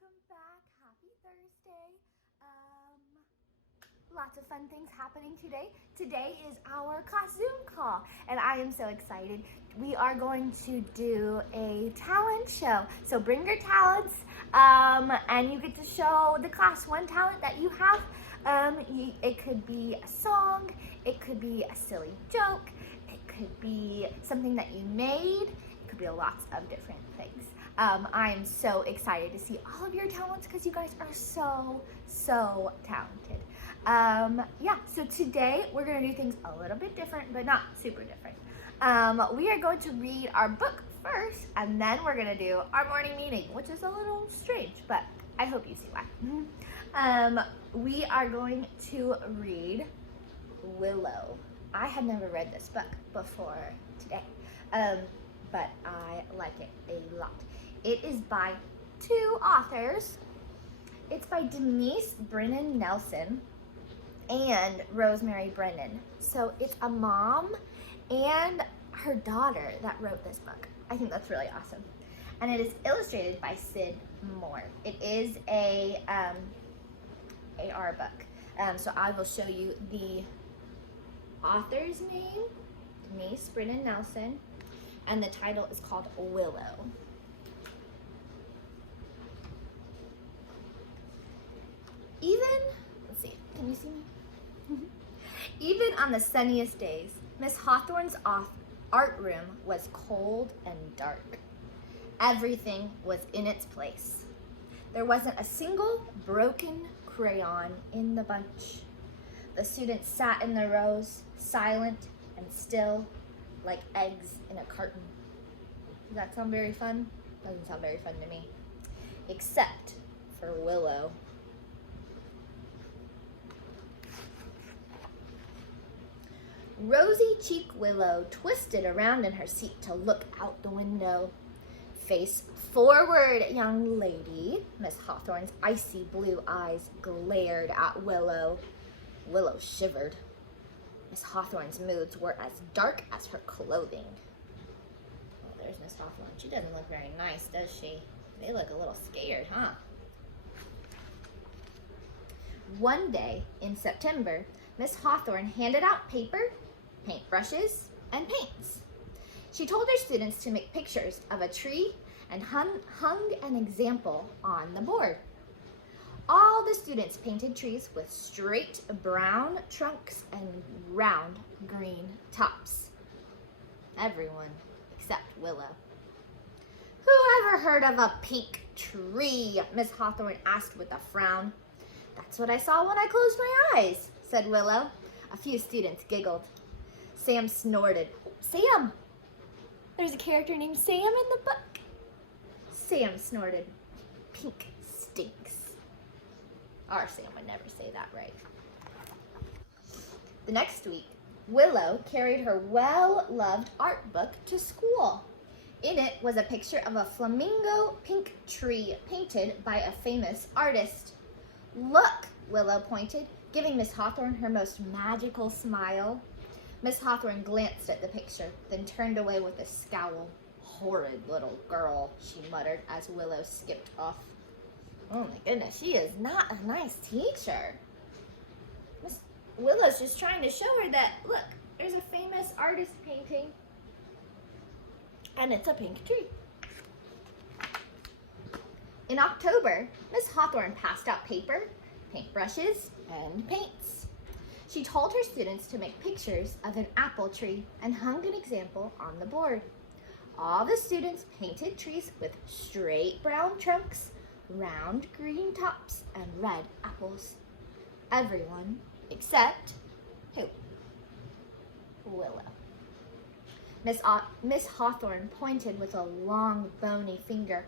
welcome back. Happy Thursday. Lots of fun things happening today. Today is our class Zoom call, and I am so excited. We are going to do a talent show. So bring your talents, and you get to show the class one talent that you have. It could be a song, it could be a silly joke, it could be something that you made, it could be lots of different things. I am so excited to see all of your talents because you guys are so talented. So today we're gonna do things a little bit different, but not super different. We are going to read our book first, and then we're gonna do our morning meeting, which is a little strange, but I hope you see why. We are going to read Willow. I had never read this book before today, but I like it a lot. It is by two authors. It's by Denise Brennan Nelson and Rosemary Brennan. So it's a mom and her daughter that wrote this book. I think that's really awesome. And it is illustrated by Sid Moore. It is a AR book. So I will show you the author's name, Denise Brennan Nelson, and the title is called Willow. Let's see, can you see me? Even on the sunniest days, Miss Hawthorne's art room was cold and dark. Everything was in its place. There wasn't a single broken crayon in the bunch. The students sat in their rows, silent and still, like eggs in a carton. Does that sound very fun? Doesn't sound very fun to me. Except for Willow. Rosy-cheeked Willow twisted around in her seat to look out the window. Face forward, young lady. Miss Hawthorne's icy blue eyes glared at Willow. Willow shivered. Miss Hawthorne's moods were as dark as her clothing. Oh, there's Miss Hawthorne. She doesn't look very nice, does she? They look a little scared, huh? One day in September, Miss Hawthorne handed out paper, paintbrushes, and paints. She told her students to make pictures of a tree and hung an example on the board. All the students painted trees with straight brown trunks and round green tops. Everyone except Willow. Who ever heard of a pink tree? Miss Hawthorne asked with a frown. That's what I saw when I closed my eyes, said Willow. A few students giggled. Sam snorted. Sam! There's a character named Sam in the book. Sam snorted. Pink stinks. Our Sam would never say that right. The next week, Willow carried her well-loved art book to school. In it was a picture of a flamingo pink tree painted by a famous artist. Look, Willow pointed, giving Miss Hawthorne her most magical smile. Miss Hawthorne glanced at the picture, then turned away with a scowl. Horrid little girl, she muttered as Willow skipped off. Oh my goodness, she is not a nice teacher. Miss Willow's just trying to show her that, look, there's a famous artist painting, and it's a pink tree. In October, Miss Hawthorne passed out paper, paintbrushes, and paints. She told her students to make pictures of an apple tree and hung an example on the board. All the students painted trees with straight brown trunks, round green tops, and red apples. Everyone except who? Willow. Miss Hawthorne pointed with a long, bony finger.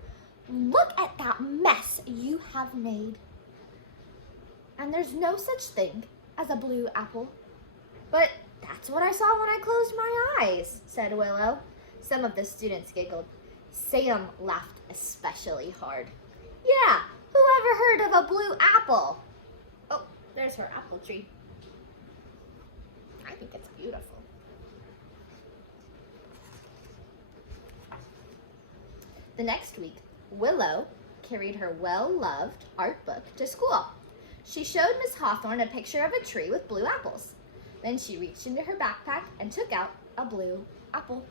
Look at that mess you have made. And there's no such thing as a blue apple. But that's what I saw when I closed my eyes, said Willow. Some of the students giggled. Sam laughed especially hard. Yeah, who ever heard of a blue apple? Oh, there's her apple tree. I think it's beautiful. The next week, Willow carried her well-loved art book to school. She showed Miss Hawthorne a picture of a tree with blue apples. Then she reached into her backpack and took out a blue apple.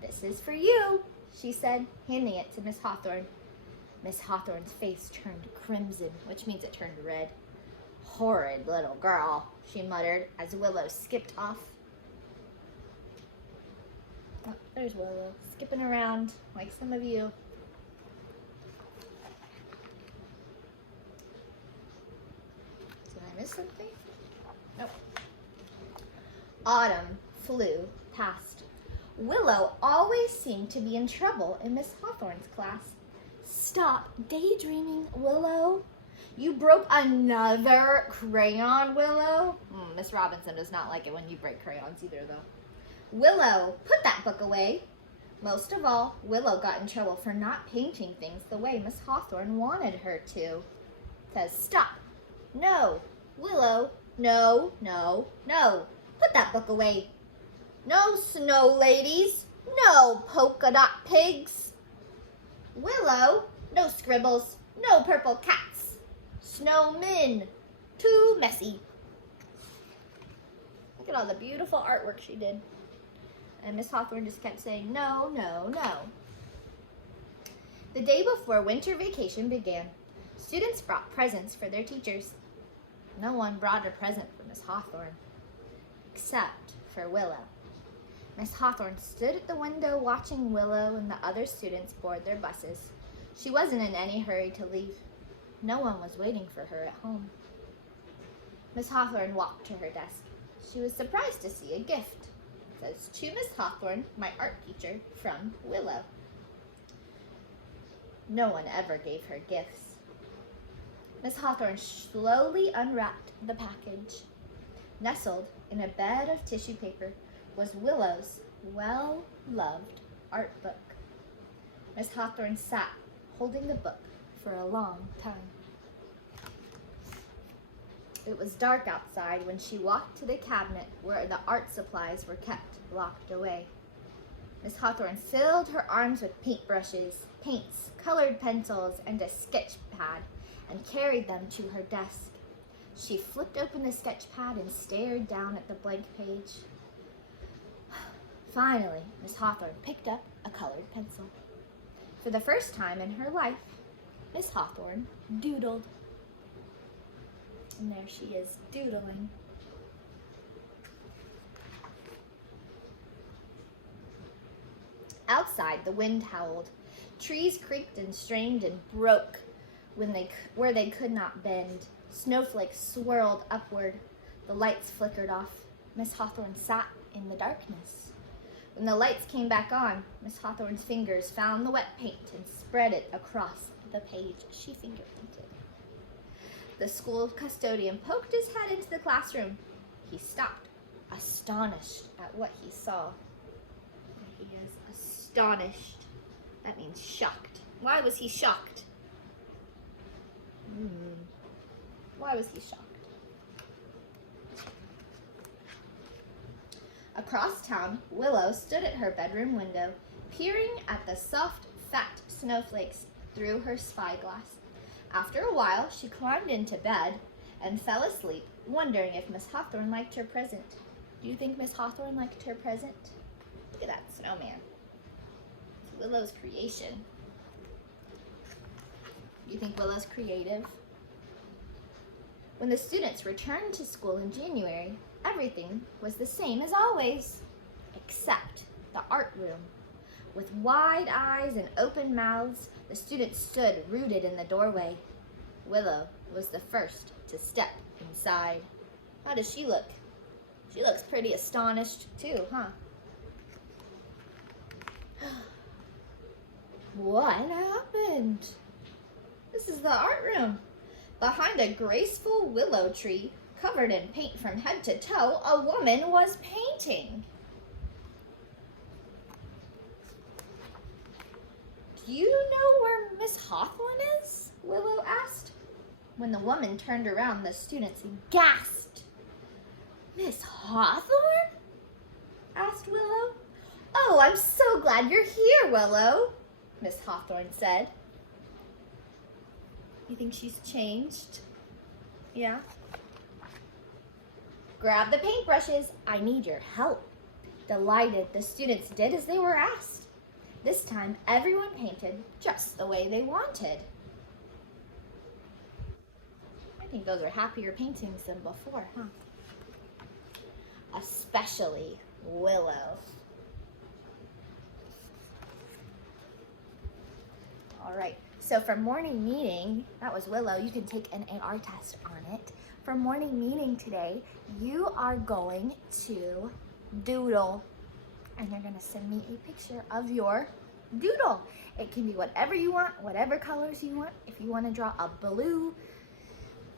"This is for you," she said, handing it to Miss Hawthorne. Miss Hawthorne's face turned crimson, which means it turned red. "Horrid little girl," she muttered as Willow skipped off. Oh, there's Willow, skipping around like some of you. Did I miss something? Nope. Autumn flew past. Willow always seemed to be in trouble in Miss Hawthorne's class. "Stop daydreaming, Willow. You broke another crayon, Willow." Miss Robinson does not like it when you break crayons either, though. "Willow, put that book away." Most of all, Willow got in trouble for not painting things the way Miss Hawthorne wanted her to. Says, "Stop. No. Willow, no, no, no. Put that book away. No snow ladies. No polka dot pigs. Willow, no scribbles. No purple cats. Snowmen. Too messy." Look at all the beautiful artwork she did. And Miss Hawthorne just kept saying, "No, no, no." The day before winter vacation began, students brought presents for their teachers. No one brought a present for Miss Hawthorne, except for Willow. Miss Hawthorne stood at the window watching Willow and the other students board their buses. She wasn't in any hurry to leave. No one was waiting for her at home. Miss Hawthorne walked to her desk. She was surprised to see a gift. It says, "To Miss Hawthorne, my art teacher, from Willow." No one ever gave her gifts. Miss Hawthorne slowly unwrapped the package. Nestled in a bed of tissue paper was Willow's well-loved art book. Miss Hawthorne sat holding the book for a long time. It was dark outside when she walked to the cabinet where the art supplies were kept locked away. Miss Hawthorne filled her arms with paintbrushes, paints, colored pencils, and a sketch pad and carried them to her desk. She flipped open the sketch pad and stared down at the blank page. Finally, Miss Hawthorne picked up a colored pencil. For the first time in her life, Miss Hawthorne doodled. And there she is, doodling. Outside, the wind howled. Trees creaked and strained and broke where they could not bend. Snowflakes swirled upward. The lights flickered off. Miss Hawthorne sat in the darkness. When the lights came back on, Miss Hawthorne's fingers found the wet paint and spread it across the page she fingerprinted. The school custodian poked his head into the classroom. He stopped, astonished at what he saw. He is astonished. That means shocked. Why was he shocked? Why was he shocked? Across town, Willow stood at her bedroom window, peering at the soft, fat snowflakes through her spyglass. After a while, she climbed into bed and fell asleep, wondering if Miss Hawthorne liked her present. Do you think Miss Hawthorne liked her present? Look at that snowman. It's Willow's creation. Do you think Willow's creative? When the students returned to school in January, everything was the same as always, except the art room. With wide eyes and open mouths, the students stood rooted in the doorway. Willow was the first to step inside. How does she look? She looks pretty astonished too, huh? What happened? This is the art room. Behind a graceful willow tree, covered in paint from head to toe, a woman was painting. Do you know where Miss Hawthorne is? Willow asked. When the woman turned around, the students gasped. Miss Hawthorne? Asked Willow. Oh, I'm so glad you're here, Willow, Miss Hawthorne said. You think she's changed? Yeah? Grab the paintbrushes. I need your help. Delighted, the students did as they were asked. This time, everyone painted just the way they wanted. I think those are happier paintings than before, huh? Especially Willow. All right, so for morning meeting, that was Willow, you can take an AR test on it. For morning meeting today, you are going to doodle, and you're gonna send me a picture of your doodle. It can be whatever you want, whatever colors you want. If you wanna draw a blue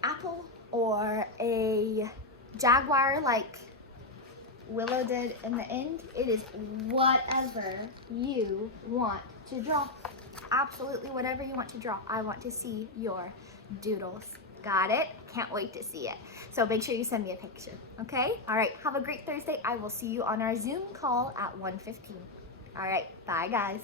apple or a jaguar like Willow did in the end, it is whatever you want to draw. Absolutely whatever you want to draw. I want to see your doodles. Got it? Can't wait to see it. So make sure you send me a picture, okay? All right, have a great Thursday. I will see you on our Zoom call at 1:15. All right, bye guys.